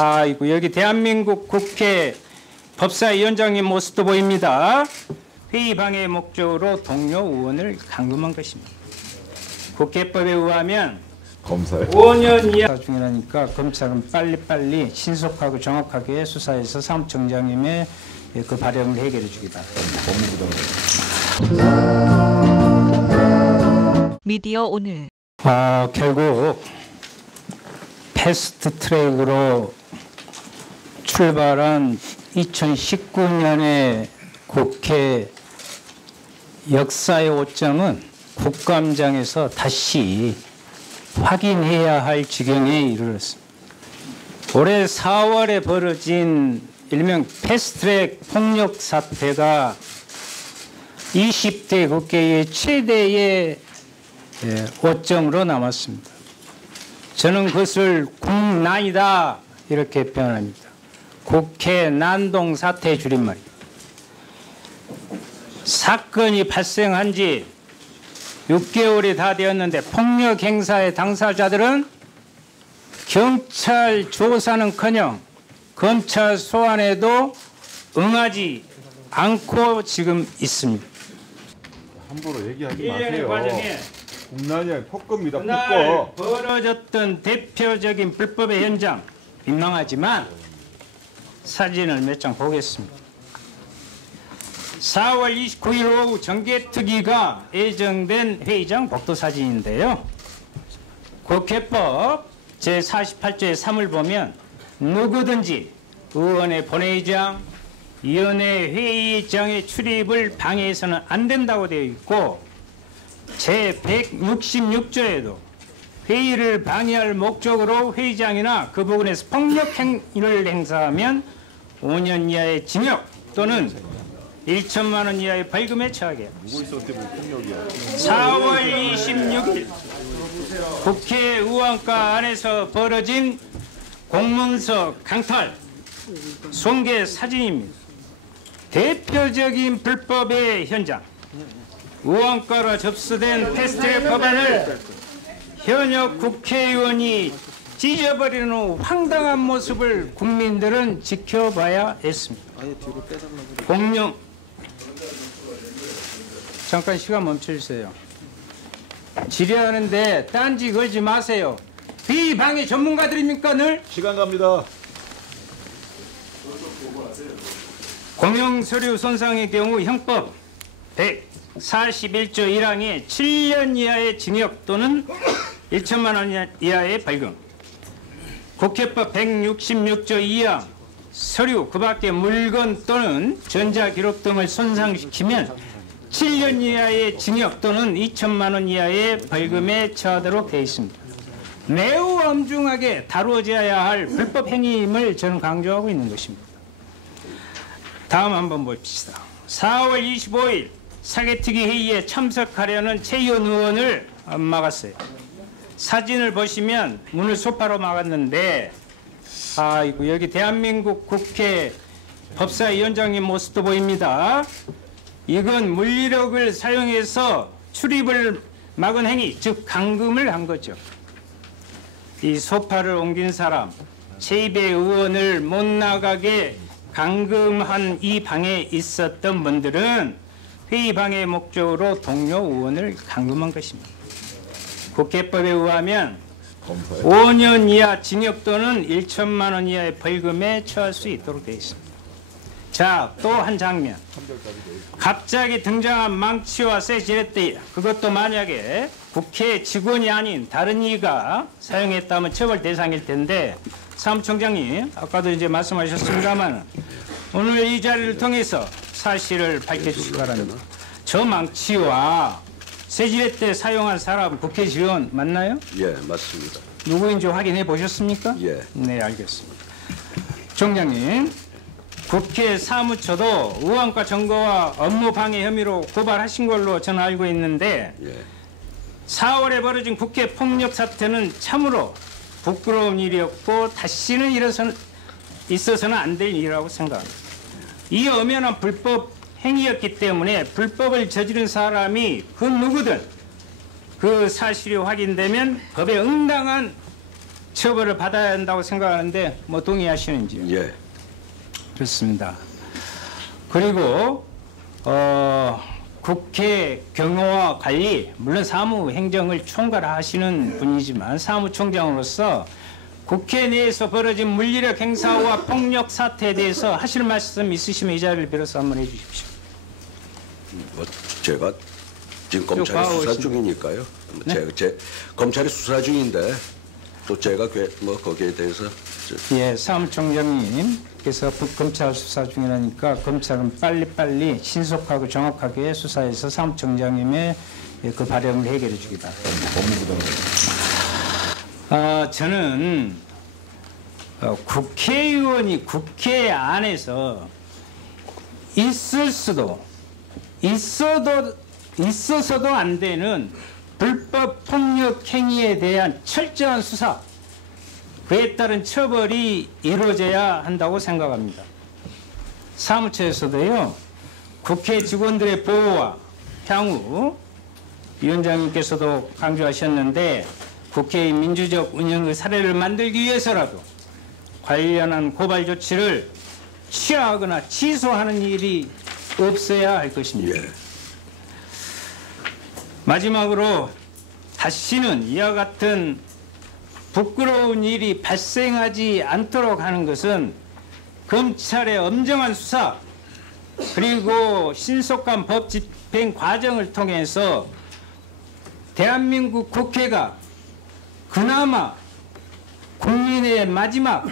아이고, 여기 대한민국 국회 법사위원장님 모습도 보입니다. 회의 방해 목적으로 동료 의원을 감금한 것입니다. 국회법에 의하면 검사에 5년 이하 중이라니까 검찰은 빨리빨리 신속하고 정확하게 수사해서 사무총장님의 그 발령을 해결해 주기 바랍니다. 미디어 오늘 결국 패스트 트랙으로 출발한 2019년의 국회 역사의 오점은 국감장에서 다시 확인해야 할 지경에 이르렀습니다. 올해 4월에 벌어진 일명 패스트트랙 폭력 사태가 20대 국회의 최대의 오점으로 남았습니다. 저는 그것을 국난이다 이렇게 표현합니다. 국회 난동 사태 줄임말입니다. 사건이 발생한 지 6개월이 다 되었는데 폭력 행사의 당사자들은 경찰 조사는커녕 검찰 소환에도 응하지 않고 지금 있습니다. 함부로 얘기하지 일련의 마세요. 과정에 국난이 폭거입니다. 그날 폭거. 벌어졌던 대표적인 불법의 현장 민망하지만 사진을 몇 장 보겠습니다. 4월 29일 오후 정개특위가 예정된 회의장 복도 사진인데요. 국회법 제48조의 3을 보면 누구든지 의원의 본회의장, 위원회 회의장의 출입을 방해해서는 안 된다고 되어 있고 제166조에도 회의를 방해할 목적으로 회의장이나 그 부분에서 폭력 행위를 행사하면 5년 이하의 징역 또는 1천만 원 이하의 벌금에 처하게 합니다. 4월 26일 국회 의원과 안에서 벌어진 공문서 강탈, 손괴 사진입니다. 대표적인 불법의 현장, 의원과로 접수된 패스트트랙 법안을 현역 국회의원이 찢어버리는 황당한 모습을 국민들은 지켜봐야 했습니다. 공룡 잠깐 시간 멈춰주세요. 질의하는데 딴지 걸지 마세요. 비방해 전문가들입니까 늘? 시간 갑니다. 공용서류 손상의 경우 형법 141조 1항에 7년 이하의 징역 또는 1천만 원 이하의 벌금, 국회법 166조 2항 서류 그 밖의 물건 또는 전자기록 등을 손상시키면 7년 이하의 징역 또는 2천만 원 이하의 벌금에 처하도록 되어 있습니다. 매우 엄중하게 다루어져야 할 불법 행위임을 저는 강조하고 있는 것입니다. 다음 한번 봅시다. 4월 25일 사개특위 회의에 참석하려는 최의원 의원을 막았어요. 사진을 보시면 문을 소파로 막았는데 아이고, 여기 대한민국 국회 법사위원장님 모습도 보입니다. 이건 물리력을 사용해서 출입을 막은 행위, 즉 감금을 한 거죠. 이 소파를 옮긴 사람, 최입의 의원을 못 나가게 감금한 이 방에 있었던 분들은 회의 방해 목적으로 동료 의원을 감금한 것입니다. 국회법에 의하면 5년 이하 징역 또는 1천만 원 이하의 벌금에 처할 수 있도록 되어 있습니다. 자, 또 한 장면. 갑자기 등장한 망치와 쇠 지렛대, 그것도 만약에 국회 직원이 아닌 다른 이가 사용했다면 처벌 대상일 텐데, 사무총장님 아까도 이제 말씀하셨습니다만 오늘 이 자리를 통해서 사실을 밝혀주시기 바랍니다. 저 망치와 쇠지렛대 사용한 사람 국회 직원 맞나요? 예, 맞습니다. 누구인지 확인해 보셨습니까? 예. 네, 알겠습니다. 총장님, 국회 사무처도 의원과 정거와 업무 방해 혐의로 고발하신 걸로 저는 알고 있는데 예. 4월에 벌어진 국회 폭력 사태는 참으로 부끄러운 일이었고 다시는 있어서는 안 될 일이라고 생각합니다. 이 엄연한 불법 행위였기 때문에 불법을 저지른 사람이 그 누구든 그 사실이 확인되면 법에 응당한 처벌을 받아야 한다고 생각하는데 뭐 동의하시는지요? 예. 그렇습니다. 그리고 국회 경호와 관리, 물론 사무행정을 총괄하시는 분이지만 사무총장으로서 국회 내에서 벌어진 물리력 행사와 폭력 사태에 대해서 하실 말씀 있으시면 이 자리를 빌어서 한번 해주십시오. 뭐 제가 지금 검찰이 과거 수사 오신- 중이니까요. 네? 제 검찰이 수사 중인데 또 제가 뭐 거기에 대해서 예, 사무총장님께서 검찰 수사 중이라니까 검찰은 빨리빨리 신속하고 정확하게 수사해서 사무총장님의 그 발령을 해결해 주기 바랍니다. 저는 국회의원이 국회 안에서 있어서도 안 되는 불법 폭력 행위에 대한 철저한 수사, 그에 따른 처벌이 이루어져야 한다고 생각합니다. 사무처에서도요, 국회 직원들의 보호와 향후 위원장님께서도 강조하셨는데 국회의 민주적 운영의 사례를 만들기 위해서라도 관련한 고발 조치를 취하거나 취소하는 일이 없어야 할 것입니다. 예. 마지막으로 다시는 이와 같은 부끄러운 일이 발생하지 않도록 하는 것은 검찰의 엄정한 수사 그리고 신속한 법 집행 과정을 통해서 대한민국 국회가 그나마 국민의 마지막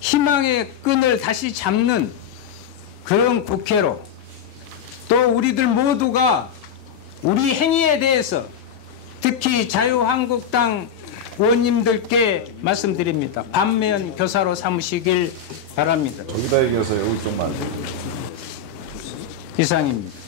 희망의 끈을 다시 잡는 그런 국회로, 또 우리들 모두가 우리 행위에 대해서 특히 자유한국당 의원님들께 말씀드립니다. 반면 교사로 삼으시길 바랍니다. 저기다 얘기해서 여기 좀 많이. 이상입니다.